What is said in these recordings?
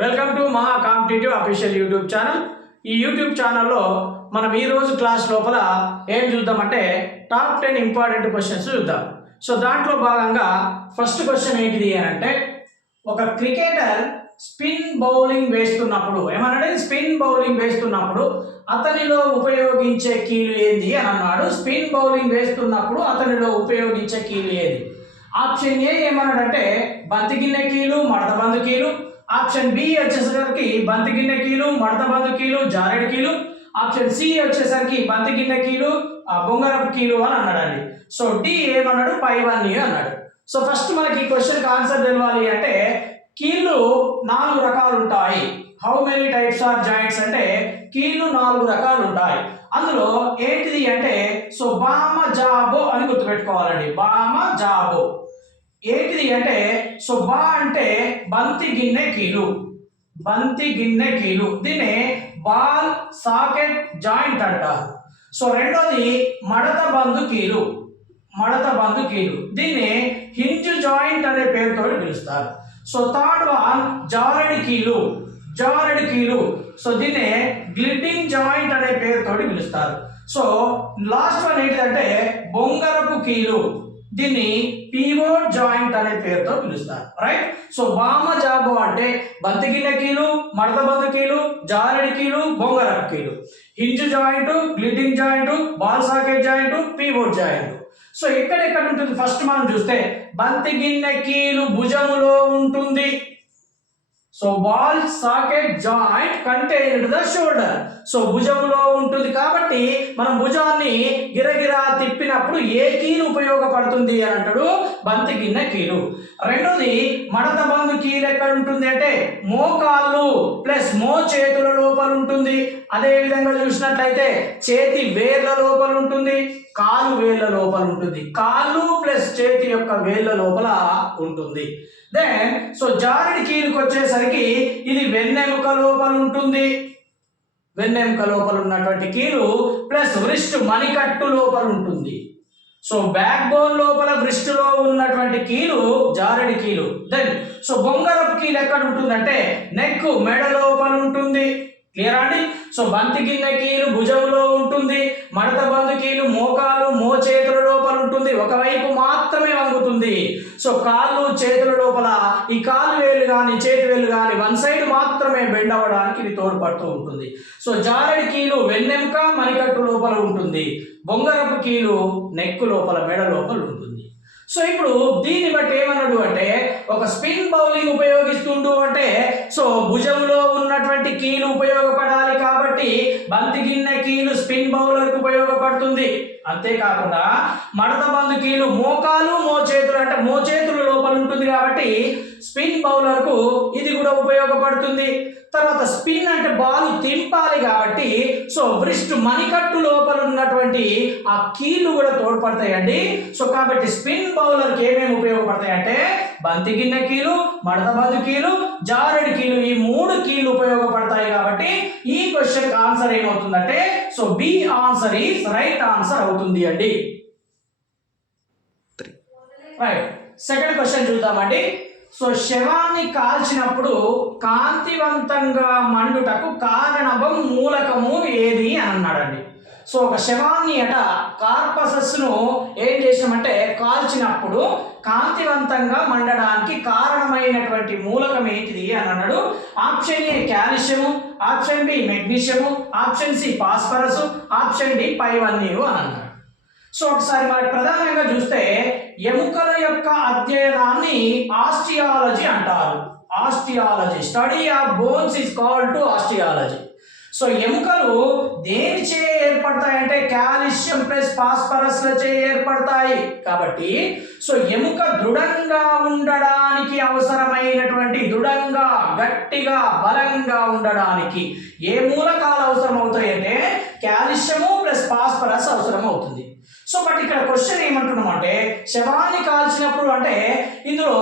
Welcome to మహా competitive official YouTube channel. ఈ YouTube ఛానల్లో మనం ఈరోజు క్లాస్ లోపల ఏం చూద్దామంటే టాప్ 10 ఇంపార్టెంట్ క్వశ్చన్స్ చూద్దాం. సో దాంట్లో భాగంగా ఫస్ట్ క్వశ్చన్ ఏంటిది అని అంటే, ఒక క్రికెటర్ స్పిన్ బౌలింగ్ వేస్తున్నప్పుడు ఏమన్నాడు? స్పిన్ బౌలింగ్ వేస్తున్నప్పుడు అతనిలో ఉపయోగించే కీలు ఏంది అని అన్నాడు. స్పిన్ బౌలింగ్ వేస్తున్నప్పుడు అతనిలో ఉపయోగించే కీలు ఏది? ఆప్షన్ ఏ ఏమన్నాడంటే బంతి గిన్నె కీలు, మడత బందు కీలు. ఆప్షన్ బి వచ్చేసరికి బంతి గిన్నె కీలు, మడత బందు కీలు, జారెడు కీలు. ఆప్షన్ సి వచ్చేసరికి బంతి గిన్నె కీలు, బొంగరపు కీలు అని అన్నాడండి. సో డి ఏమన్నాడు? పైవన్నీ అన్నాడు. సో ఫస్ట్ మనకి ఈ క్వశ్చన్కి ఆన్సర్ తెలవాలి అంటే, కీళ్ళు 4 రకాలు ఉంటాయి. How many types are joints అంటే కీళ్ళు 4 రకాలు ఉంటాయి. అందులో ఏంటిది అంటే సో బామ జాబో అని గుర్తుపెట్టుకోవాలండి. బామ జాబో ఏంటిది అంటే సో బా అంటే బంతి గిన్నె కీలు, బంతి గిన్నె కీలు. దీన్ని బాల్ సాకెట్ జాయింట్ అంటారు. సో రెండోది మడత బందు కీలు, మడత బందు కీలు. దీన్ని హింజ్ జాయింట్ అనే పేరుతో పిలుస్తారు. సో థర్డ్ వన్ జారెడు కీలు, జారెడు కీలు. సో దీన్ని గ్లిట్టింగ్ జాయింట్ అనే పేరుతో పిలుస్తారు. సో లాస్ట్ వన్ ఏంటిదంటే బొంగరపు కీలు. దీన్ని పివోట్ జాయింట్ అనే పేరుతో పిలుస్తారు. రైట్. సో బామ జాబు అంటే బంతి గిన్నె కీలు, మడత బందు కీలు, జారెడు కీలు, బొంగరపు కీలు. Hinge joint, gliding joint, ball socket joint, pivot joint. So ఎక్కడెక్కడ ఉంటుంది? ఫస్ట్ మనం చూస్తే బంతి గిన్నె కీలు భుజములో ఉంటుంది. So ball socket joint contained the shoulder. So భుజములో ఉంటుంది కాబట్టి మనం భుజాన్ని గిరగిరా తిప్పినప్పుడు ఏ కీలు ఉపయోగపడుతుంది అని అంటాడు? బంతి గిన్నె కీలు. రెండోది మడత బందు కీలు ఎక్కడ ఉంటుంది అంటే మోకాళ్ళు ప్లస్ మో చేతుల లోపల ఉంటుంది. అదే విధంగా చూసినట్లయితే చేతి వేళ్ళ లోపల ఉంటుంది, కాలు వేళ్ళ లోపల ఉంటుంది. కాళ్ళు ప్లస్ చేతి యొక్క వేళ్ళ లోపల ఉంటుంది. దెన్ సో జారెడు కీలుకి వచ్చేసరికి ఇది వెన్నెముక లోపల ఉంటుంది. వెన్నెముక లోపల ఉన్నటువంటి కీలు ప్లస్ వ్రిస్ట్ మణికట్టు లోపల ఉంటుంది. సో బ్యాక్ బోన్ లోపల వ్రిస్టులో ఉన్నటువంటి కీలు జారెడు కీలు. దెన్ సో బొంగరపు కీలు ఎక్కడ ఉంటుందంటే నెక్ మెడ లోపల ఉంటుంది. క్లియర్ అండి? సో బంతి గిన్నె కీలు భుజంలో ఉంటుంది, మడత బందు కీలు మోకాలు మో చేతుల లోపల ఉంటుంది, ఒకవైపు మాత్రమే వంగుతుంది. సో కాళ్ళు చేతుల లోపల ఈ కాలు వేలు కానీ చేతి వేలు కానీ వన్ సైడ్ మాత్రమే బెండ్ అవ్వడానికి ఇది తోడ్పడుతూ ఉంటుంది. సో జారెడు కీలు వెన్నెముక మణికట్టు లోపల ఉంటుంది, బొంగరపు కీలు నెక్ లోపల మెడ లోపల ఉంటుంది. సో ఇప్పుడు దీన్ని బట్టి ఏమన్నాడు అంటే ఒక స్పిన్ బౌలింగ్ ఉపయోగిస్తుండు అంటే సో భుజంలో ఉన్నటువంటి కీలు ఉపయోగపడాలి కాబట్టి బంతి గిన్నె కీలు స్పిన్ బౌలర్కి ఉపయోగపడుతుంది. అంతేకాకుండా మడత బందు కీలు మోకాలు మో చేతులు అంటే మో చేతుల లోపల ఉంటుంది కాబట్టి స్పిన్ బౌలర్కు ఇది కూడా ఉపయోగపడుతుంది. తర్వాత స్పిన్ అంటే బాల్ తింపాలి కాబట్టి సో వ్రిస్ట్ మణికట్టు లోపల ఉన్నటువంటి ఆ కీళ్ళు కూడా తోడ్పడతాయండి. సో కాబట్టి స్పిన్ బౌలర్కి ఏమేమి ఉపయోగపడతాయి అంటే బంతి గిన్నె కీలు, మడత బందు కీలు, జారెడు కీలు, ఈ 3 కీళ్ళు ఉపయోగపడతాయి. కాబట్టి ఈ క్వశ్చన్ ఆన్సర్ ఏమవుతుందంటే so B answer is right answer అవుతుంది అండి. రైట్. సెకండ్ క్వశ్చన్ చూద్దామండి. సో శవాన్ని కాల్చినప్పుడు కాంతివంతంగా మండుటకు కారణం మూలకము ఏది అని అన్నాడండి. సో ఒక శవాన్ని కార్పసస్ను ఏం చేసినామంటే కాల్చినప్పుడు కాంతివంతంగా మండడానికి కారణమైనటువంటి మూలకం ఏంటిది అని అన్నాడు. Option A calcium, option B magnesium, option C phosphorus, option D పైవన్నీ అని అన్నాడు. సో ఒకసారి మనకి ప్రధానంగా చూస్తే ఎముకల యొక్క అధ్యయనాన్ని ఆస్టియాలజీ అంటారు. Osteology, study of bones is called to osteology. So ఎముకలు దేనిచే ఏర్పడతాయంటే కాల్షియం ప్లస్ ఫాస్ఫరస్ లచే ఏర్పడతాయి. కాబట్టి సో ఎముక దృఢంగా ఉండడానికి అవసరమైనటువంటి దృఢంగా గట్టిగా బలంగా ఉండడానికి ఏ మూలకాలు అవసరం అవుతాయి అంటే కాల్షియము ప్లస్ ఫాస్ఫరస్ అవసరం అవుతుంది. సో బట్ ఇక్కడ క్వశ్చన్ ఏమంటున్నాం అంటే శవాన్ని కాల్చినప్పుడు అంటే ఇందులో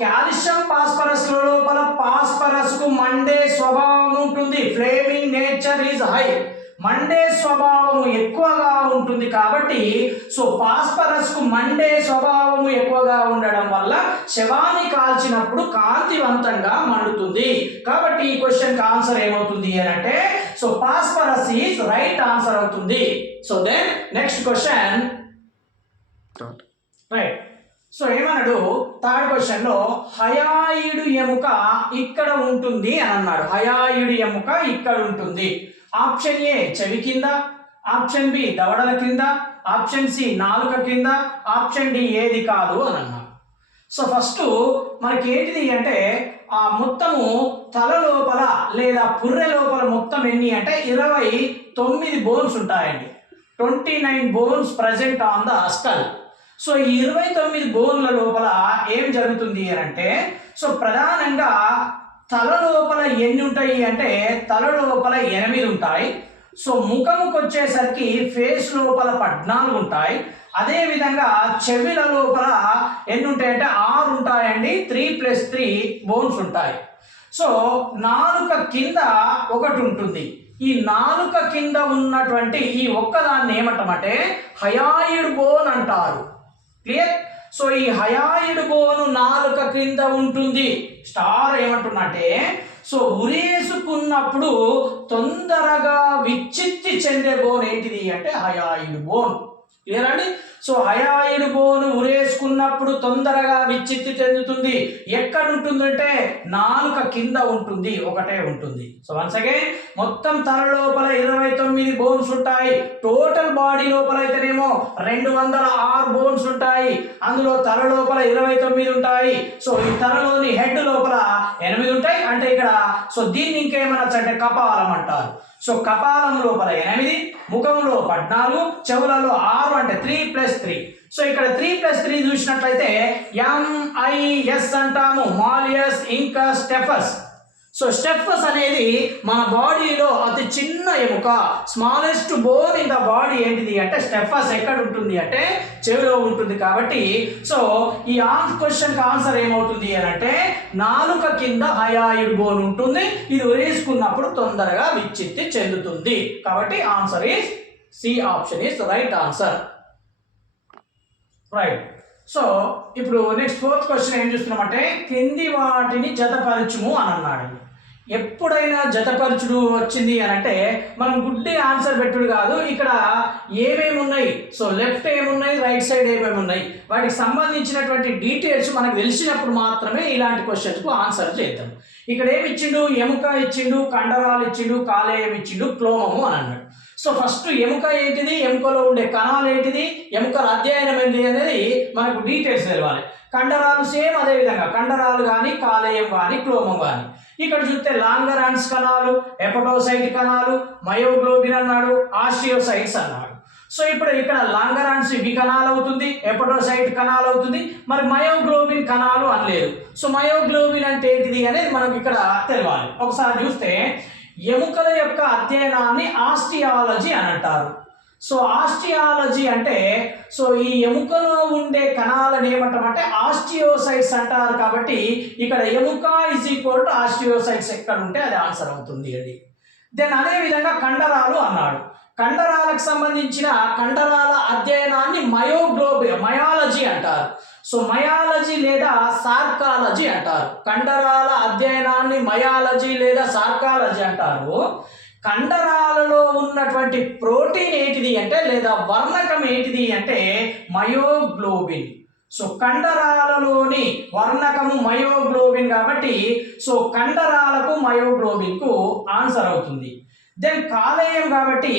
కాల్షియం ఫాస్ఫరస్ లోపల ఫాస్ఫరస్ కు మండే స్వభావం ఉంటుంది. Fleming nature is high, Monday స్వభావము ఎక్కువగా ఉంటుంది కాబట్టి సో ఫాస్ఫరస్ కు మండే స్వభావము ఎక్కువగా ఉండడం వల్ల శవాన్ని కాల్చినప్పుడు కాంతివంతంగా మండుతుంది. కాబట్టి ఈ క్వశ్చన్ కి ఆన్సర్ ఏమవుతుంది అని అంటే so phosphorus is right answer అవుతుంది. So then next question right. So ఏమన్నాడు థర్డ్ క్వశ్చన్ లో హయాయిడు ఎముక ఇక్కడ ఉంటుంది అని అన్నాడు. హయాయిడు ఎముక ఇక్కడ ఉంటుంది. ఆప్షన్ ఏ చెవి కింద, ఆప్షన్ బి దవడల కింద, ఆప్షన్ సి నాలుక కింద, ఆప్షన్ డి ఏది కాదు అని అన్నాడు. సో ఫస్ట్ మనకి ఏంటిది అంటే ఆ మొత్తము తల లోపల లేదా పుర్రె లోపల మొత్తం ఎన్ని అంటే 29 బోన్స్ ఉంటాయండి. 29 bones present on the skull. So ఈ 29 బోన్ల లోపల ఏం జరుగుతుంది అని అంటే సో ప్రధానంగా తల లోపల ఎన్ని ఉంటాయి అంటే తల లోపల 8 ఉంటాయి. సో ముఖముకు వచ్చేసరికి ఫేస్ లోపల 14 ఉంటాయి. అదే విధంగా చెవిల లోపల ఎన్ని ఉంటాయంటే 6 ఉంటాయండి. 3+3 బోన్స్ ఉంటాయి. సో నాలుక కింద ఒకటి ఉంటుంది. ఈ నాలుక కింద ఉన్నటువంటి ఈ ఒక్కదాన్ని ఏమంటామంటే హయాయిడ్ బోన్ అంటారు. క్లియర్. సో ఈ హయాయిడ్ బోను నాలుక క్రింద ఉంటుంది. స్టార్ ఏమంటున్నట్టే సో ఉరేసుకున్నప్పుడు తొందరగా విచ్చిత్తి చెందే బోన్ ఏంటిది అంటే హయాయిడ్ బోన్. క్లియర్ అండి. సో హయాయిడ్ బోను ఉరేసుకున్నప్పుడు తొందరగా విచ్చిత్తి చెందుతుంది. ఎక్కడ ఉంటుందంటే నాలుక కింద ఉంటుంది, ఒకటే ఉంటుంది. సో వన్స్ అగైన్ మొత్తం తల లోపల 29 బోన్స్ ఉంటాయి. టోటల్ బాడీ లోపల అయితేనేమో 206 బోన్స్ ఉంటాయి. అందులో తల లోపల 29 ఉంటాయి. సో ఈ తలలోని హెడ్ లోపల 8 ఉంటాయి. అంటే ఇక్కడ సో దీన్ని ఇంకేమనొచ్చు అంటే కపాలం అంటారు. సో కపాలం లోపల 8, ముఖంలో 14, చెవులలో 6 అంటే 3+3. సో ఇక్కడ 3+3 చూసినట్లయితే MIS అంటాము. Malleus incus stapes. So stapes అనేది మన బాడీలో అతి చిన్న ఎముక. Smallest bone in the body ఏంటిది అంటే స్టెఫస్. ఎక్కడ ఉంటుంది అంటే చెవిలో ఉంటుంది. కాబట్టి సో ఈ క్వశ్చన్కి ఆన్సర్ ఏమవుతుంది అని అంటే నాలుక కింద హయాయిడ్ బోన్ ఉంటుంది. ఇది ఉరేసుకున్నప్పుడు తొందరగా విచ్చిత్తి చెందుతుంది. కాబట్టి answer is C option is right answer. Right. So ఇప్పుడు నెక్స్ట్ ఫోర్త్ క్వశ్చన్ ఏం చూస్తున్నామంటే కింది వాటిని జతపరచుము అని అన్నాడు. ఎప్పుడైనా జతపరచుడు వచ్చింది అని అంటే మనం గుడ్డి ఆన్సర్ పెట్టుడు కాదు. ఇక్కడ ఏమేమి ఉన్నాయి, సో లెఫ్ట్ ఏమున్నాయి, రైట్ సైడ్ ఏమేమి ఉన్నాయి, వాటికి సంబంధించినటువంటి డీటెయిల్స్ మనకు తెలిసినప్పుడు మాత్రమే ఇలాంటి క్వశ్చన్స్కు ఆన్సర్ చేద్దాం. ఇక్కడ ఏమి ఇచ్చిండు, ఎముక ఇచ్చిండు, కండరాలు ఇచ్చిండు, కాలేయం ఇచ్చిండు, క్లోమము అని అన్నాడు. సో ఫస్ట్ ఎముక ఏంటిది, ఎముకలో ఉండే కణాలు ఏంటిది, ఎముకల అధ్యయనం ఏంటి అనేది మనకు డీటెయిల్స్ తెలవాలి. కండరాలు సేమ్ అదే విధంగా కండరాలు కానీ కాలేయం కానీ క్లోమం కానీ. ఇక్కడ చూస్తే లాంగరాన్స్ కణాలు, హెపటోసైట్ కణాలు, మయోగ్లోబిన్ అన్నాడు, ఆస్టియోసైట్స్ అన్నాడు. సో ఇప్పుడు ఇక్కడ లాంగరాన్స్ ఇవి కణాలు అవుతుంది, హెపటోసైట్ కణాలు అవుతుంది, మరి మయోగ్లోబిన్ కణాలు అనలేదు. సో మయోగ్లోబిన్ అంటే ఏంటిది అనేది మనకి ఇక్కడ తెలవాలి. ఒకసారి చూస్తే ఎముకల యొక్క అధ్యయనాన్ని ఆస్టియాలజీ అని అంటారు. సో ఆస్టియాలజీ అంటే సో ఈ ఎముకలో ఉండే కణాలను ఏమంటామంటే ఆస్టియోసైట్స్ అంటారు. కాబట్టి ఇక్కడ ఎముక ఈజ్ ఈక్వల్ టు ఆస్టియోసైట్స్ ఎక్కడ ఉంటే అది ఆన్సర్ అవుతుంది అండి. దెన్ అదే విధంగా కండరాలు అన్నాడు. కండరాలకు సంబంధించిన కండరాల అధ్యయనాన్ని మయాలజీ అంటారు. సో మయాలజీ లేదా సార్కాలజీ అంటారు. కండరాల అధ్యయనాన్ని మయాలజీ లేదా సార్కాలజీ అంటారు. కండరాలలో ఉన్నటువంటి ప్రోటీన్ ఏంటిది అంటే లేదా వర్ణకం ఏంటిది అంటే మయోగ్లోబిన్. సో కండరాలలోని వర్ణకము మయోగ్లోబిన్ కాబట్టి సో కండరాలకు మయోగ్లోబిన్కు ఆన్సర్ అవుతుంది. దెన్ కాలేయం కాబట్టి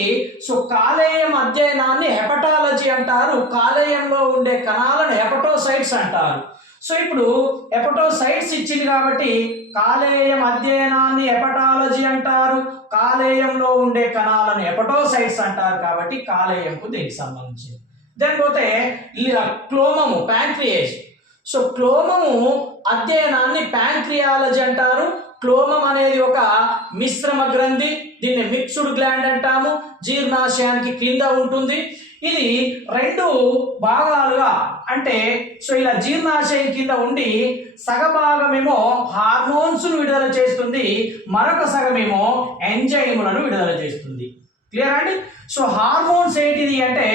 సో కాలేయం అధ్యయనాన్ని హెపటాలజీ అంటారు. కాలేయంలో ఉండే కణాలను హెపటోసైట్స్ అంటారు. సో ఇప్పుడు హెపటోసైట్స్ ఇచ్చింది కాబట్టి కాలేయం అధ్యయనాన్ని హెపటాలజీ అంటారు. కాలేయంలో ఉండే కణాలను హెపటోసైట్స్ అంటారు. కాబట్టి కాలేయంకు దీనికి సంబంధించింది. దెన్ పోతే క్లోమము, ప్యాంక్రియాస్. సో క్లోమము అధ్యయనాన్ని ప్యాంక్రియాలజీ అంటారు. క్లోమం అనేది ఒక మిశ్రమ గ్రంథి, దీన్ని మిక్స్డ్ గ్లాండ్ అంటాము. జీర్ణాశయానికి కింద ఉంటుంది. ఇది 2 భాగాలుగా అంటే సో ఇలా జీర్ణాశయం కింద ఉండి సగభాగమేమో హార్మోన్స్ విడుదల చేస్తుంది, మరొక సగమేమో ఎంజైములను విడుదల చేస్తుంది. క్లియర్ అండి. సో హార్మోన్స్ ఏంటిది అంటే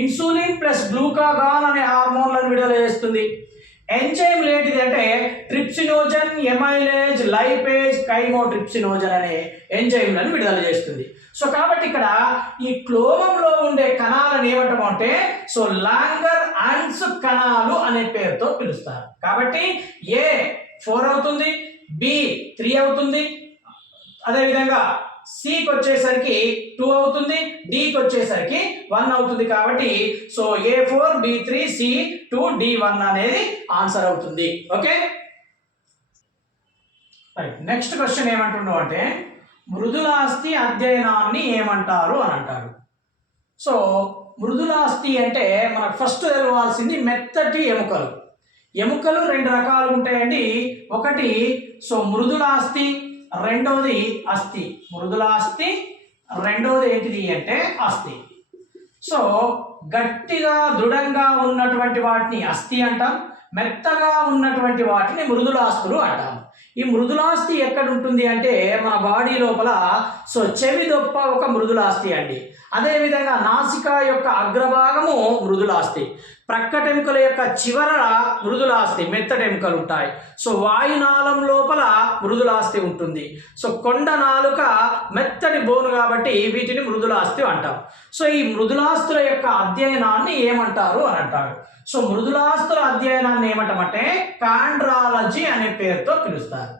ఇన్సులిన్ ప్లస్ గ్లూకాగాన్ అనే హార్మోన్లను విడుదల చేస్తుంది. ఎంజైమ్ ఏంటిది అంటే ట్రిప్సినోజన్, ఎమైలేజ్, లైపేజ్, కైమోట్రిప్సినోజన్ అనే ఎంజైమ్లను విడుదల చేస్తుంది. సో కాబట్టి ఇక్కడ ఈ క్లోమంలో ఉండే కణాలను ఏమంటాము అంటే సో లాంగర్ హాన్స్ కణాలు అనే పేరుతో పిలుస్తారు. కాబట్టి ఏ 4 అవుతుంది, బి 3 అవుతుంది, అదేవిధంగా సికి వచ్చేసరికి 2 అవుతుంది, డికి వచ్చేసరికి 1 అవుతుంది. కాబట్టి so A4 B3 C2 D1 అనేది ఆన్సర్ అవుతుంది. ఓకే, నెక్స్ట్ క్వశ్చన్ ఏమంటున్నావు అంటే మృదులాస్థి అధ్యయనాన్ని ఏమంటారు అని అంటారు. సో మృదులాస్థి అంటే మనకు ఫస్ట్ తెలవాల్సింది మెత్తటి ఎముకలు. ఎముకలు 2 రకాలు ఉంటాయండి. ఒకటి సో మృదులాస్థి, రెండవది అస్థి. మృదులాస్థి, రెండవది ఏంటిది అంటే అస్థి. సో గట్టిగా దృఢంగా ఉన్నటువంటి వాటిని అస్థి అంటాం, మెత్తగా ఉన్నటువంటి వాటిని మృదులాస్థులు అంటాం. ఈ మృదులాస్థి ఎక్కడ ఉంటుంది అంటే మన బాడీ లోపల సో చెవి దొప్ప ఒక మృదులాస్థి అండి. అదేవిధంగా నాసిక యొక్క అగ్రభాగము మృదులాస్థి, ప్రక్కటెముకల యొక్క చివర మృదులాస్థి మెత్తటెముకలు ఉంటాయి. సో వాయునాళం లోపల మృదులాస్థి ఉంటుంది. సో కొండ నాలుక మెత్తటి బోను కాబట్టి వీటిని మృదులాస్థి అంటాం. సో ఈ మృదులాస్థుల యొక్క అధ్యయనాన్ని ఏమంటారు అని అంటారు. సో మృదులాస్థుల అధ్యయనాన్ని ఏమంటామంటే కాండ్రాలజీ అనే పేరుతో పిలుస్తారు.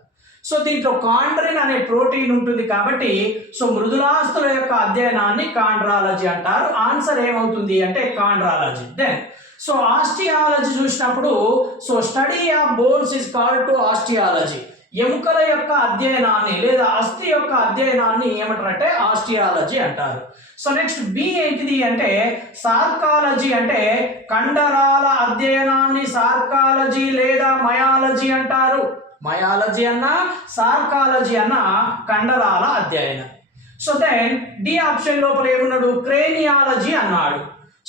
సో దీంట్లో కాండ్రిన్ అనే ప్రోటీన్ ఉంటుంది కాబట్టి సో మృదులాస్థుల యొక్క అధ్యయనాన్ని కాండ్రాలజీ అంటారు. ఆన్సర్ ఏమవుతుంది అంటే కాండ్రాలజీ. దెన్ సో ఆస్టియాలజీ చూసినప్పుడు so study of bones is called to osteology. ఎముకల యొక్క అధ్యయనాన్ని లేదా అస్థి యొక్క అధ్యయనాన్ని ఏమంటారంటే ఆస్టియాలజీ అంటారు. సో నెక్స్ట్ బి ఏంటిది అంటే సార్కాలజీ. అంటే కండరాల అధ్యయనాన్ని సార్కాలజీ లేదా మయాలజీ అంటారు. మయాలజీ అన్న సార్కాలజీ అన్న కండరాల అధ్యయనం. సో దెన్ డి ఆప్షన్ లోపల ఏమున్నాడు క్రేనియాలజీ అన్నాడు.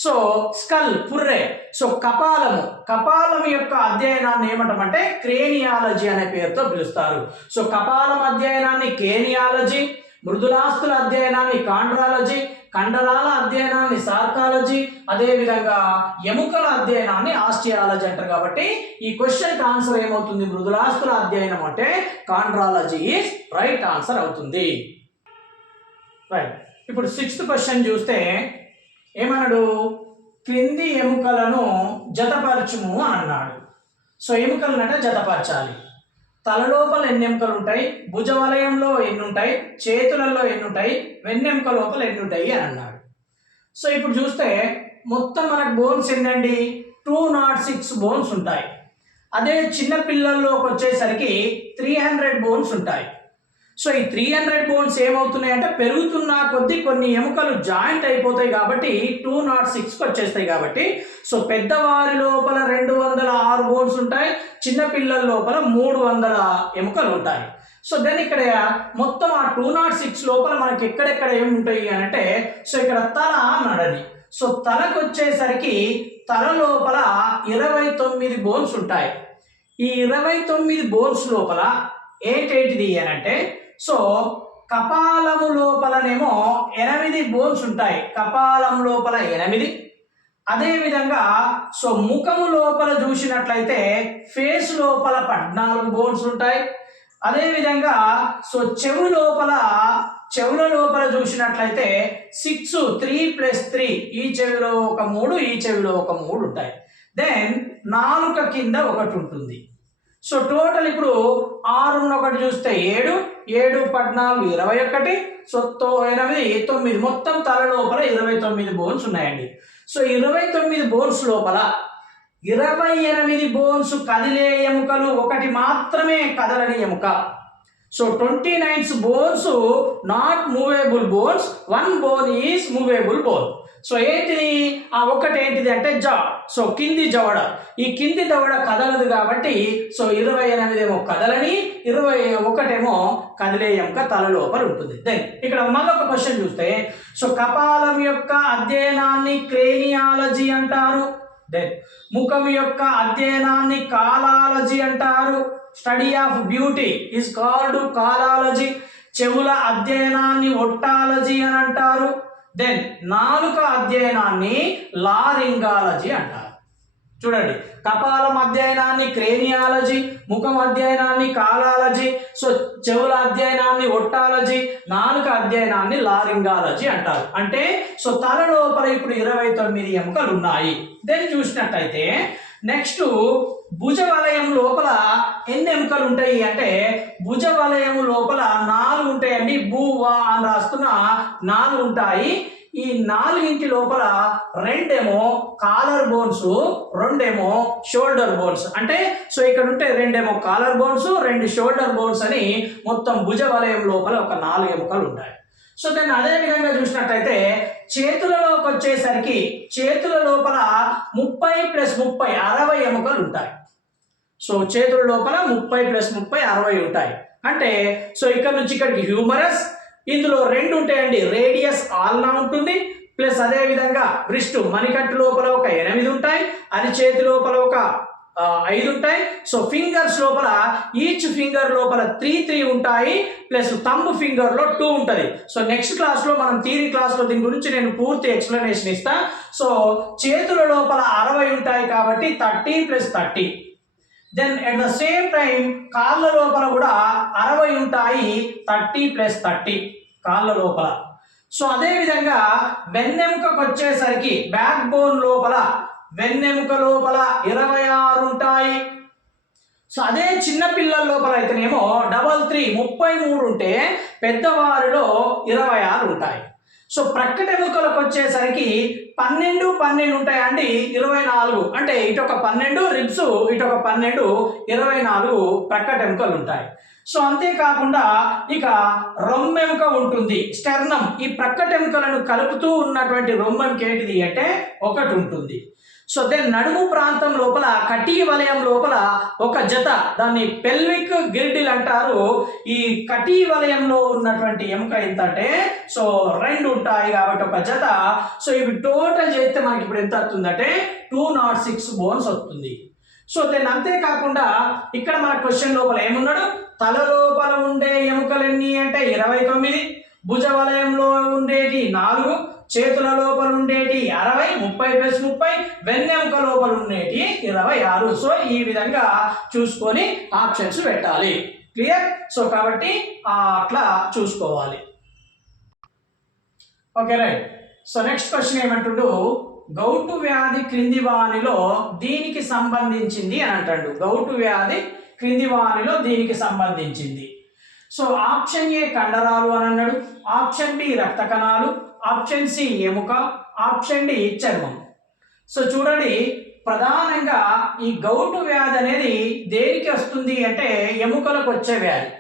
సో స్కల్ పుర్రె, సో కపాలం యొక్క అధ్యయనాన్ని ఏమంటామంటే క్రేనియాలజీ అనే పేరుతో పిలుస్తారు. సో కపాలం అధ్యయనాన్ని క్రేనియాలజీ, మృదులాస్థుల అధ్యయనాన్ని కాండ్రాలజీ, కండరాల అధ్యయనాన్ని సార్కాలజీ, అదేవిధంగా ఎముకల అధ్యయనాన్ని ఆస్టియాలజీ అంటారు. కాబట్టి ఈ క్వశ్చన్కి ఆన్సర్ ఏమవుతుంది మృదులాస్థుల అధ్యయనం అంటే కాండ్రాలజీ ఈజ్ రైట్ ఆన్సర్ అవుతుంది. రైట్, ఇప్పుడు 6th క్వశ్చన్ చూస్తే ఏమన్నాడు క్రింది ఎముకలను జతపరచుము అని అన్నాడు. సో ఎముకలను అంటే జతపరచాలి. తలలోపల ఎన్ని ఎముకలు ఉంటాయి, భుజవలయంలో ఎన్ని ఉంటాయి, చేతులలో ఎన్ని ఉంటాయి, వెన్నెముక లోపల ఎన్ని ఉంటాయి అని అన్నాడు. సో ఇప్పుడు చూస్తే మొత్తం మనకు బోన్స్ ఏంటండి 206 బోన్స్ ఉంటాయి. అదే చిన్న పిల్లల్లోకి వచ్చేసరికి 300 బోన్స్ ఉంటాయి. సో ఈ 300 బోన్స్ ఏమవుతున్నాయి అంటే పెరుగుతున్న కొద్దీ కొన్ని ఎముకలు జాయింట్ అయిపోతాయి కాబట్టి 206కి వచ్చేస్తాయి. కాబట్టి సో పెద్దవారి లోపల 206 బోన్స్ ఉంటాయి, చిన్న పిల్లల లోపల 300 ఎముకలు ఉంటాయి. సో దెన్ ఇక్కడ మొత్తం ఆ 206 లోపల మనకి ఎక్కడెక్కడ ఏమి ఉంటాయి అని అంటే సో ఇక్కడ తల అన్నాడని. సో తలకు వచ్చేసరికి తల లోపల 29 బోన్స్ ఉంటాయి. ఈ 29 బోన్స్ లోపల ఏంటేంటిది అని అంటే సో కపాలము లోపలనేమో 8 బోన్స్ ఉంటాయి. కపాలం లోపల 8. అదేవిధంగా సో ముఖము లోపల చూసినట్లయితే ఫేస్ లోపల 14 బోన్స్ ఉంటాయి. అదేవిధంగా సో చెవుల లోపల చూసినట్లయితే 6 3 + 3 ఈ చెవిలో ఒక 3 ఈ చెవిలో ఒక 3 ఉంటాయి. దెన్ నాలుక కింద ఒకటి ఉంటుంది. సో టోటల్ ఇప్పుడు 6 ఒకటి చూస్తే 7 7 14 21. సో 8 9 మొత్తం తల లోపల 29 బోన్స్ ఉన్నాయండి. సో 29 బోన్స్ లోపల 28 బోన్స్ కదిలే ఎముకలు, ఒకటి మాత్రమే కదలని ఎముక. So 29 bones not movable bones, 1 bone is movable bone. So ఏంటిది ఆ ఒకటి ఏంటిది అంటే జా. సో కింది జవడ, ఈ కింది దవడ కదలదు కాబట్టి సో 28 ఏమో కదలని, 21 ఏమో కదిలే ఎముక తల లోపల ఉంటుంది. దెన్ ఇక్కడ మరొక క్వశ్చన్ చూస్తే సో కపాలం యొక్క అధ్యయనాన్ని క్రేనియాలజీ అంటారు. దెన్ ముఖం యొక్క అధ్యయనాన్ని కాలాలజీ అంటారు. Study of beauty is called calology. చెవుల అధ్యయనాన్ని ఒట్టాలజీ అని అంటారు. దెన్ నాలుక అధ్యయనాన్ని లారింగాలజీ అంటారు. చూడండి, కపాలం అధ్యయనాన్ని క్రేనియాలజీ, ముఖం అధ్యయనాన్ని కాలాలజీ, సో చెవుల అధ్యయనాన్ని ఒట్టాలజీ, నాలుక అధ్యయనాన్ని లారింగాలజీ అంటారు. అంటే సో తల లోపల ఇప్పుడు 29 ఎముకలు ఉన్నాయి. దెన్ చూసినట్టయితే నెక్స్ట్ భుజ వలయం లోపల ఎన్ని ఎముకలు ఉంటాయి అంటే భుజ వలయం లోపల 4 ఉంటాయండి. వా అని రాస్తున్న 4 ఉంటాయి. ఈ 4 లోపల 2 ఏమో కాలర్ బోన్స్, 2 ఏమో షోల్డర్ బోన్స్. అంటే సో ఇక్కడ ఉంటే 2 ఏమో కాలర్ బోన్స్, 2 షోల్డర్ బోన్స్ అని మొత్తం భుజ వలయం లోపల ఒక 4 ఎముకలు ఉంటాయి. సో దాన్ని అదే విధంగా చూసినట్టయితే చేతులలోకి వచ్చేసరికి చేతుల లోపల 30 + 30 60 ఎముకలు ఉంటాయి. సో చేతుల లోపల 30 + 30 60 ఉంటాయి. అంటే సో ఇక్కడ నుంచి ఇక్కడికి హ్యూమరస్, ఇందులో 2 ఉంటాయండి. రేడియస్ ఆల్నా ఉంటుంది, ప్లస్ అదే విధంగా బ్రిస్ట్ మణికట్టు లోపల ఒక 8 ఉంటాయి, అరిచేతి లోపల ఒక 5 ఉంటాయి. సో ఫింగర్స్ లోపల ఈచ్ ఫింగర్ లోపల 3 ఉంటాయి, ప్లస్ థంబ్ ఫింగర్ లో 2 ఉంటుంది. సో నెక్స్ట్ క్లాస్ లో మనం థియరీ క్లాస్ లో దీని గురించి నేను పూర్తి ఎక్స్ప్లెనేషన్ ఇస్తా. సో చేతుల లోపల 60 ఉంటాయి కాబట్టి 30 + 30. Then at the same time కాళ్ళ లోపల కూడా 60 ఉంటాయి, 30 + 30 కాళ్ళ లోపల. సో అదే విధంగా వెన్నెముకకు వచ్చేసరికి బ్యాక్ బోన్ లోపల వెన్నెముక లోపల 26 ఉంటాయి. సో అదే చిన్న పిల్లల లోపల అయితేనేమో 3 33 ఉంటే పెద్దవారిలో 26 ఉంటాయి. సో ప్రక్కటెముకలకు వచ్చేసరికి 12 ఉంటాయండి, 24. అంటే ఇటొక 12 రిబ్స్, ఇటొక 12, 24 ప్రక్కటెముకలు ఉంటాయి. సో అంతేకాకుండా ఇక రొమ్మెముక ఉంటుంది, స్టెర్నం. ఈ ప్రక్కటెముకలను కలుపుతూ ఉన్నటువంటి రొమ్మెముక ఏంటిది అంటే 1 ఉంటుంది. సో దెన్ నడుము ప్రాంతం లోపల కటీ వలయం లోపల ఒక జత, దాన్ని పెల్విక్ గిర్డిల్ అంటారు. ఈ కటీ వలయంలో ఉన్నటువంటి ఎముక ఎంత అంటే సో 2 ఉంటాయి కాబట్టి ఒక జత. సో ఇవి టోటల్ చేస్తే మనకి ఇప్పుడు ఎంత వస్తుందంటే 206 బోన్స్ వస్తుంది. సో దెన్ అంతేకాకుండా ఇక్కడ మన క్వశ్చన్ లోపల ఏమున్నాడు, తల లోపల ఉండే ఎముకలు ఎన్ని అంటే 29, భుజ వలయంలో ఉండేటి 4, చేతుల లోపల ఉండేటి 60, 30 + 30, వెన్నెముక లోపల ఉండేటి 26. సో ఈ విధంగా చూసుకొని ఆప్షన్స్ పెట్టాలి. క్లియర్? సో కాబట్టి అట్లా చూసుకోవాలి. Okay right. So next question ఏమంటుండు, గౌటు వ్యాధి క్రింది వానిలో దీనికి సంబంధించింది అని అంటాడు. గౌటు వ్యాధి క్రింది వానిలో దీనికి సంబంధించింది. సో ఆప్షన్ ఏ కండరాలు అని అన్నాడు, ఆప్షన్ బి రక్త కణాలు, ఆప్షన్ సి ఎముక, ఆప్షన్ డి చర్మం. సో చూడండి, ప్రధానంగా ఈ గౌటు వ్యాధి అనేది దేనికి వస్తుంది అంటే ఎముకలకు వచ్చే వ్యాధి.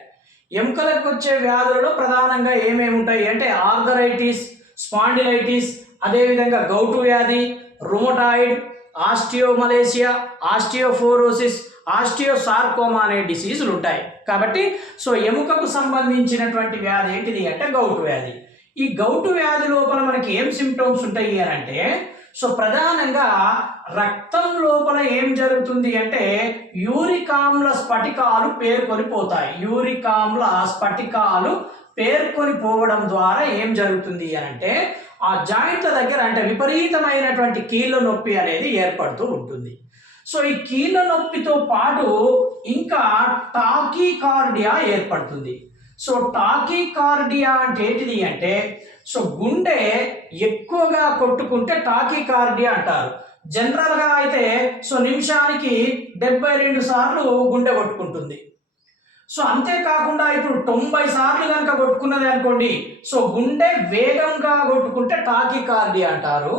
ఎముకలకు వచ్చే వ్యాధులలో ప్రధానంగా ఏమేమి ఉంటాయి అంటే ఆర్థరైటిస్, స్పాండిలైటిస్, అదేవిధంగా గౌటు వ్యాధి, రుమటాయిడ్, ఆస్టియోమలేసియా, ఆస్టియోఫోరోసిస్, ఆస్టియోసార్కోమా అనే డిసీజులు ఉంటాయి. కాబట్టి సో ఎముకకు సంబంధించినటువంటి వ్యాధి ఏంటిది అంటే గౌటు వ్యాధి. ఈ గౌటు వ్యాధి లోపల మనకి ఏం సిమ్టమ్స్ ఉంటాయి అని అంటే సో ప్రధానంగా రక్తం లోపల ఏం జరుగుతుంది అంటే యూరిక్ ఆమ్ల స్ఫటికాలు పేర్కొని పోతాయి. యూరిక్ ఆమ్ల స్ఫటికాలు పేర్కొని పోవడం ద్వారా ఏం జరుగుతుంది అని అంటే ఆ జాయింట్ల దగ్గర అంటే విపరీతమైనటువంటి కీళ్ళ నొప్పి అనేది ఏర్పడుతూ ఉంటుంది. సో ఈ కీళ్ళ నొప్పితో పాటు ఇంకా టాకీకార్డియా ఏర్పడుతుంది. సో టాకీకార్డియా అంటే ఏంటిది అంటే సో గుండె ఎక్కువగా కొట్టుకుంటే టాకీకార్డియా అంటారు. జనరల్గా అయితే సో నిమిషానికి 72 సార్లు గుండె కొట్టుకుంటుంది. సో అంతేకాకుండా ఇప్పుడు 90 సార్లు కనుక కొట్టుకున్నది అనుకోండి, సో గుండె వేగంగా కొట్టుకుంటే టాకీకార్డియా అంటారు.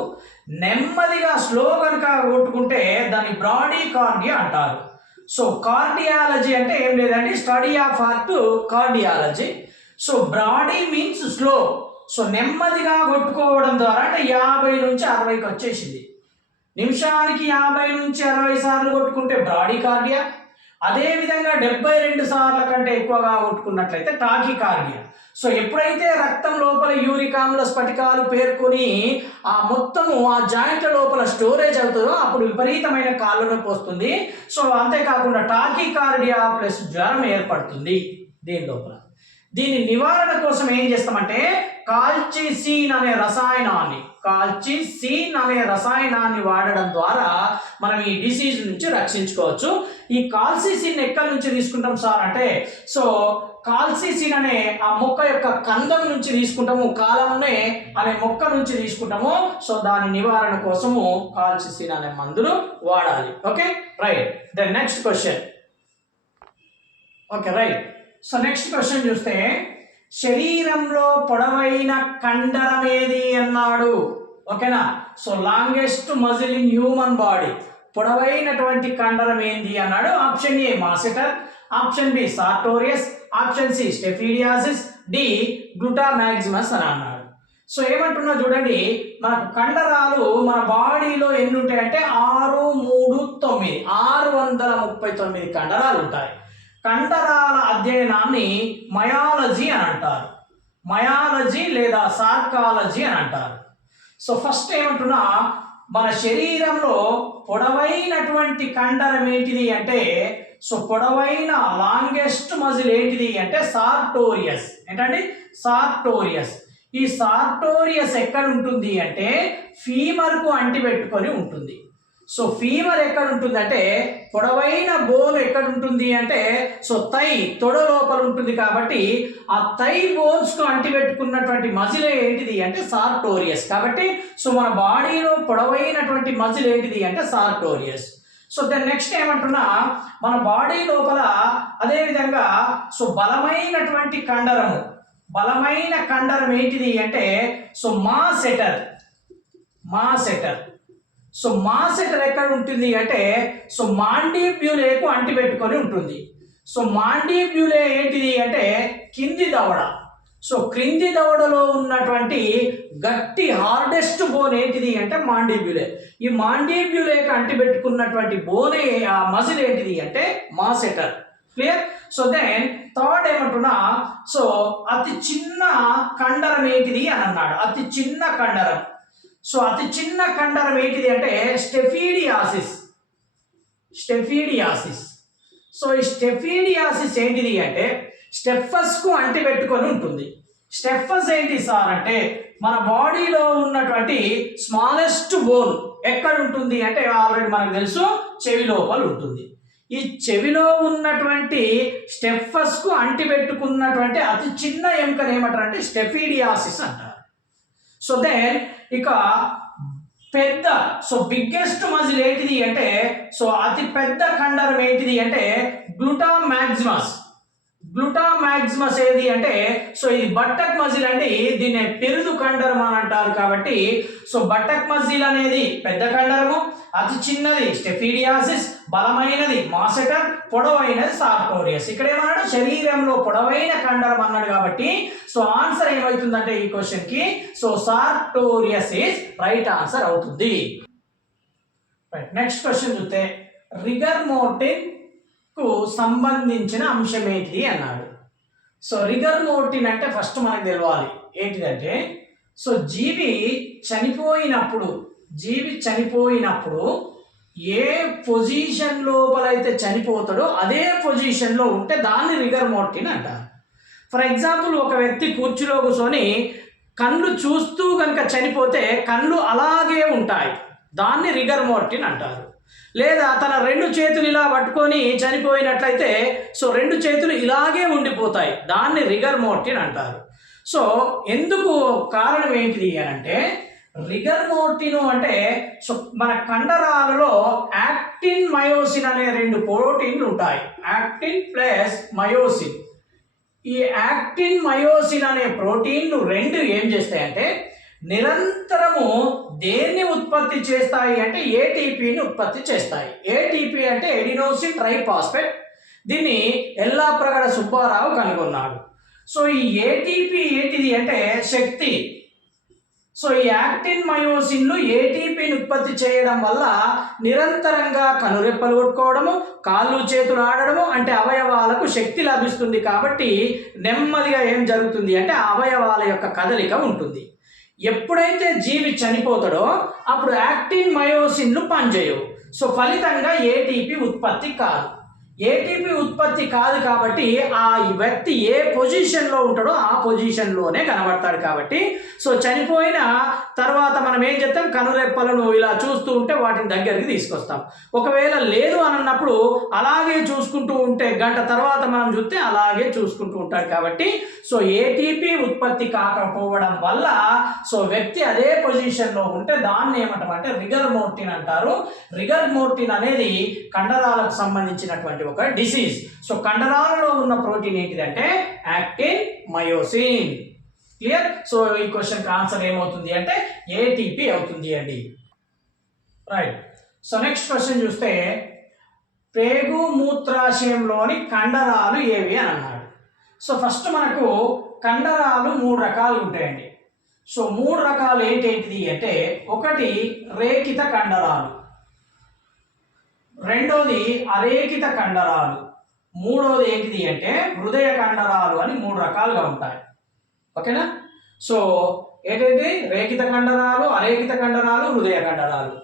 నెమ్మదిగా స్లో కనుక కొట్టుకుంటే దాన్ని బ్రాడీకార్డియా అంటారు. సో కార్డియాలజీ అంటే ఏం లేదండి, study of heart cardiology. So Brady means slow. So నెమ్మదిగా కొట్టుకోవడం ద్వారా అంటే 50 నుంచి 60కి వచ్చేసింది. నిమిషానికి 50 నుంచి 60 సార్లు కొట్టుకుంటే బ్రాడీకార్డియా, అదేవిధంగా 72 సార్ల కంటే ఎక్కువగా కొట్టుకున్నట్లయితే టాకీకార్డియా. సో ఎప్పుడైతే రక్తం లోపల యూరిక్ ఆమ్ల స్ఫటికాలు పేర్కొని ఆ మొత్తము ఆ జాయింట్ల లోపల స్టోరేజ్ అవుతుందో అప్పుడు విపరీతమైన కాళ్ళ నొప్పి వస్తుంది. సో అంతేకాకుండా టాకీకార్డియా ప్లస్ జ్వరం ఏర్పడుతుంది దీని లోపల. దీని నివారణ కోసం ఏం చేస్తామంటే కాల్చిసిన్ అనే రసాయనాన్ని వాడడం ద్వారా మనం ఈ డిసీజ్ నుంచి రక్షించుకోవచ్చు. ఈ కాల్చిసిన్ ఎక్కడి నుంచి తీసుకుంటాం సార్ అంటే, సో కాల్చిసిన్ అనే ఆ మొక్క యొక్క కందం నుంచి తీసుకుంటాము, కాలంనే అనే మొక్క నుంచి తీసుకుంటాము. సో దాని నివారణ కోసము కాల్చిసిన్ అనే మందులు వాడాలి. Okay, right. Then next question. Okay, right. So next question చూస్తే, శరీరంలో పొడవైన కండరం ఏది అన్నాడు. ఓకేనా. So longest muscle in human body, పొడవైనటువంటి కండరం ఏంది అన్నాడు. Option A masseter, option B sartorius, option C stapedius, D gluteus maximus అని అన్నాడు. సో ఏమంటున్నా చూడండి, మనకు కండరాలు మన బాడీలో ఎన్ని ఉంటాయంటే 6, 3, 9 639 కండరాలు ఉంటాయి. కండరాల అధ్యయనాన్ని మయాలజీ అని అంటారు. మయాలజీ లేదా సార్కాలజీ అని అంటారు. సో ఫస్ట్ ఏమంటున్నా, మన శరీరంలో పొడవైనటువంటి కండరం ఏంటిది అంటే, సో పొడవైన లాంగెస్ట్ మజిల్ ఏంటిది అంటే సార్టోరియస్. ఏంటండి? సార్టోరియస్. ఈ సార్టోరియస్ ఎక్కడ ఉంటుంది అంటే ఫీమర్కు అంటిపెట్టుకొని ఉంటుంది. సో ఫీమర్ ఎక్కడ ఉంటుంది అంటే, పొడవైన బోన్ ఎక్కడ ఉంటుంది అంటే, సో తొడ లోపల ఉంటుంది. కాబట్టి ఆ బోన్స్ కు అంటిపెట్టుకున్నటువంటి మజిల్ ఏంటిది అంటే సార్టోరియస్. కాబట్టి సో మన బాడీలో పొడవైనటువంటి మజిల్ ఏంటిది అంటే సార్టోరియస్. సో దెన్ నెక్స్ట్ ఏమంటున్నా, మన బాడీ లోపల అదే విధంగా సో బలమైన కండరం ఏంటిది అంటే సో మాసెటర్. సో మాసెటర్ ఎక్కడ ఉంటుంది అంటే సో మాండిబ్యులేకు అంటిపెట్టుకొని ఉంటుంది. సో మాండిబ్యులే ఏంటిది అంటే కింది దవడ. సో క్రింది దవడలో ఉన్నటువంటి గట్టి హార్డెస్ట్ బోన్ ఏంటిది అంటే మాండిబ్యులే. ఈ మాండిబ్యులేకి అంటిపెట్టుకున్నటువంటి బోనే ఆ మజిల్ ఏంటిది అంటే మాసెటర్. క్లియర్. సో దెన్ థర్డ్ ఏమంటున్నా, సో అతి చిన్న కండరం ఏంటిది అని అన్నాడు. అతి చిన్న కండరం. సో అతి చిన్న కండరం ఏంటిది అంటే స్టెఫిడియాసిస్. సో ఈ స్టెఫిడియాసిస్ ఏంటిది అంటే స్టెఫస్ కు అంటిపెట్టుకొని ఉంటుంది. స్టెఫస్ ఏంటి సార్ అంటే మన బాడీలో ఉన్నటువంటి స్మాలెస్ట్ బోన్ ఎక్కడ ఉంటుంది అంటే ఆల్రెడీ మనకు తెలుసు, చెవి లోపల ఉంటుంది. ఈ చెవిలో ఉన్నటువంటి స్టెఫస్ కు అంటిపెట్టుకున్నటువంటి అతి చిన్న ఎముకను ఏమంటారు అంటే స్టెఫిడియాసిస్ అంటారు. సో దెన్ ఇక పెద్ద సో బిగ్గెస్ట్ మజిల్ ఏంటిది అంటే సో అతి పెద్ద కండరం ఏంటిది అంటే గ్లూటామాక్సిమస్ ఏది అంటే సో ఇది బట్టక్ మజిల్ అండి. దీన్ని పెరుదు కండరం అని అంటారు. కాబట్టి సో బట్టక్ మజిల్ అనేది పెద్ద కండరము, అతి చిన్నది స్టెఫిడియాసిస్, బలమైనది మాసెటర్, పొడవైనది సార్టోరియస్. ఇక్కడ ఏమన్నాడు, శరీరంలో పొడవైన కండరం అన్నాడు. కాబట్టి సో ఆన్సర్ ఏమవుతుందంటే ఈ క్వశ్చన్ కి so sartorius is right answer అవుతుంది. నెక్స్ట్ క్వశ్చన్ చూస్తే, రిగర్ మోర్టిన్ కు సంబంధించిన అంశం ఏంటిది అన్నాడు. సో రిగర్ మోర్టిన్ అంటే ఫస్ట్ మనకు తెలవాలి ఏంటిదంటే, సో జీవి చనిపోయినప్పుడు ఏ పొజిషన్ లోపలైతే చనిపోతాడో అదే పొజిషన్లో ఉంటే దాన్ని రిగర్ మోర్టిన్ అంటారు. ఫర్ ఎగ్జాంపుల్, ఒక వ్యక్తి కుర్చీలో కూర్చొని కళ్ళు చూస్తూ కనుక చనిపోతే కళ్ళు అలాగే ఉంటాయి, దాన్ని రిగర్ మోర్టిన్ అంటారు. లేదా తన 2 చేతులు ఇలా పట్టుకొని చనిపోయినట్లయితే సో 2 చేతులు ఇలాగే ఉండిపోతాయి, దాన్ని రిగర్ మోర్టిన్ అంటారు. సో ఎందుకు కారణం ఏంటిది అంటే, రిగర్ మోర్టిన్ అంటే సో మన కండరాలలో యాక్టిన్ మయోసిన్ అనే 2 ప్రోటీన్లు ఉంటాయి. Actin plus myosin. ఈ యాక్టిన్ మయోసిన్ అనే ప్రోటీన్లు 2 ఏం చేస్తాయంటే నిరంతరము దేన్ని ఉత్పత్తి చేస్తాయి అంటే ఏటీపీని ఉత్పత్తి చేస్తాయి. ఏటీపీ అంటే ఎడినోసిన్ ట్రైఫాస్ఫేట్. దీన్ని ఎల్లాప్రగడ సుబ్బారావు కనుగొన్నాడు. సో ఈ ఏటీపీ ఏంటిది అంటే శక్తి. సో ఈ యాక్టిన్ మయోసిన్లు ఏటీపీని ఉత్పత్తి చేయడం వల్ల నిరంతరంగా కనురెప్పలు కొట్టుకోవడము, కాళ్ళు చేతులు ఆడడము అంటే అవయవాలకు శక్తి లభిస్తుంది. కాబట్టి నెమ్మదిగా ఏం జరుగుతుంది అంటే అవయవాల యొక్క కదలిక ఉంటుంది. ఎప్పుడైతే జీవి చనిపోతాడో అప్పుడు యాక్టిన్ మయోసిన్లు పనిచేయవు. సో ఫలితంగా ఏటీపీ ఉత్పత్తి కాదు. ఏటీపీ ఉత్పత్తి కాదు కాబట్టి ఆ వ్యక్తి ఏ పొజిషన్లో ఉంటాడో ఆ పొజిషన్లోనే కనబడతాడు కాబట్టి సో చనిపోయిన తర్వాత మనం ఏం చేస్తాం, కనురెప్పలను ఇలా చూస్తూ ఉంటే వాటిని దగ్గరికి తీసుకొస్తాం. ఒకవేళ లేదు అని అన్నప్పుడు అలాగే చూసుకుంటూ ఉంటే గంట తర్వాత మనం చూస్తే అలాగే చూసుకుంటూ ఉంటాడు కాబట్టి సో ఏటీపీ ఉత్పత్తి కాకపోవడం వల్ల సో వ్యక్తి అదే పొజిషన్లో ఉంటే దాన్ని ఏమంటామంటే రిగర్ మోర్టిన్ అంటారు. రిగర్ మోర్టిన్ అనేది కండరాలకు సంబంధించినటువంటి ఒక డిసీజ్. సో కండరాలలో ఉన్న ప్రోటీన్ ఏంటిదంటే యాక్టిన్ మయోసిన్. క్లియర్? సో ఈ క్వశ్చన్కి ఆన్సర్ ఏమవుతుంది అంటే ఏటీపీ అవుతుంది అండి. రైట్. సో నెక్స్ట్ క్వశ్చన్ చూస్తే పేగు మూత్రాశయంలోని కండరాలు ఏవి అని అన్నాడు. సో ఫస్ట్ మనకు కండరాలు 3 రకాలు ఉంటాయండి. సో 3 రకాలు ఏంటి అంటే ఒకటి రేఖిత కండరాలు, రెండోది అరేఖిత కండరాలు, మూడోది ఏంటిది అంటే హృదయ కండరాలు అని 3 రకాలుగా ఉంటాయి. ఓకేనా? సో ఏంటంటే రేఖిత కండరాలు, అరేఖిత కండరాలు, హృదయ కండరాలు.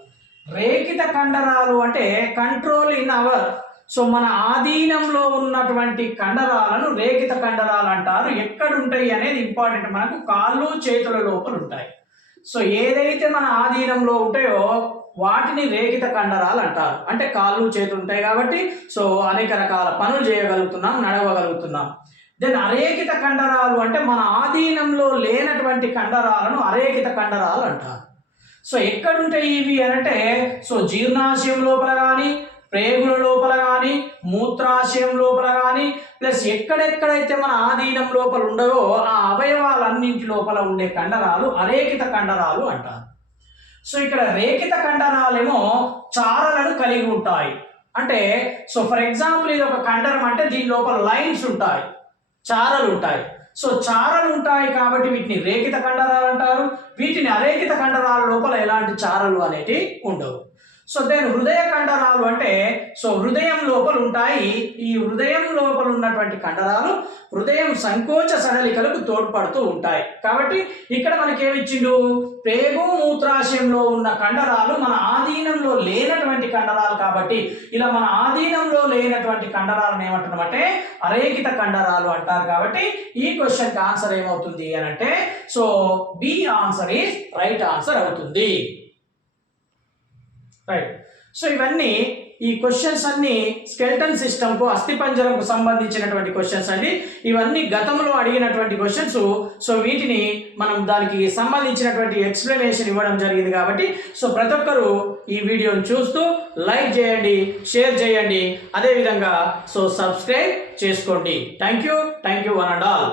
రేఖిత కండరాలు అంటే కంట్రోల్ ఇన్ అవర్, సో మన ఆధీనంలో ఉన్నటువంటి కండరాలను రేఖిత కండరాలు అంటారు. ఎక్కడ ఉంటాయి అనేది ఇంపార్టెంట్. మనకు కాళ్ళు చేతుల లోపల ఉంటాయి. సో ఏదైతే మన ఆధీనంలో ఉంటాయో వాటిని రేఖిత కండరాలు అంటారు. అంటే కాళ్ళు చేతులు ఉంటాయి కాబట్టి సో అనేక రకాల పనులు చేయగలుగుతున్నాం, నడవగలుగుతున్నాం. దెన్ అరేఖిత కండరాలు అంటే మన ఆధీనంలో లేనటువంటి కండరాలను అరేఖిత కండరాలు అంటారు. సో ఎక్కడుంటాయి ఇవి అంటే సో జీర్ణాశయం లోపల కానీ, ప్రేగుల లోపల కానీ, మూత్రాశయం లోపల కానీ, ప్లస్ ఎక్కడెక్కడైతే మన ఆధీనం లోపల ఉండవో ఆ అవయవాలన్నింటి లోపల ఉండే కండరాలు అరేఖిత కండరాలు అంటారు. సో ఇక్కడ రేఖిత కండరాలేమో చారలను కలిగి ఉంటాయి. అంటే సో ఫర్ ఎగ్జాంపుల్ ఇది ఒక కండరం అంటే దీని లోపల లైన్స్ ఉంటాయి, చారలు ఉంటాయి. సో చారలు ఉంటాయి కాబట్టి వీటిని రేఖిత కండరాలు అంటారు. వీటిని అరేఖిత కండరాల లోపల ఎలాంటి చారలు అనేవి ఉండవు. సో దెన్ హృదయ కండరాలు అంటే సో హృదయం లోపల ఉంటాయి. ఈ హృదయం లోపల ఉన్నటువంటి కండరాలు హృదయం సంకోచ సడలికలకు తోడ్పడుతూ ఉంటాయి. కాబట్టి ఇక్కడ మనకేమిచ్చిండు, పేగు మూత్రాశయంలో ఉన్న కండరాలు మన ఆధీనంలో లేనటువంటి కండరాలు కాబట్టి ఇలా మన ఆధీనంలో లేనటువంటి కండరాలను ఏమంటున్నామంటే అరేఖిత కండరాలు అంటారు. కాబట్టి ఈ క్వశ్చన్కి ఆన్సర్ ఏమవుతుంది అని అంటే so B answer is right answer అవుతుంది. రైట్. సో ఇవన్నీ ఈ క్వశ్చన్స్ అన్ని స్కెల్టన్ సిస్టమ్కు అస్థిపంజరంకు సంబంధించినటువంటి క్వశ్చన్స్ అండి. ఇవన్నీ గతంలో అడిగినటువంటి క్వశ్చన్స్. సో వీటిని మనం దానికి సంబంధించినటువంటి ఎక్స్ప్లెనేషన్ ఇవ్వడం జరిగింది కాబట్టి సో ప్రతి ఒక్కరూ ఈ వీడియోని చూస్తూ లైక్ చేయండి, షేర్ చేయండి, అదేవిధంగా సో సబ్స్క్రైబ్ చేసుకోండి. Thank you one and all.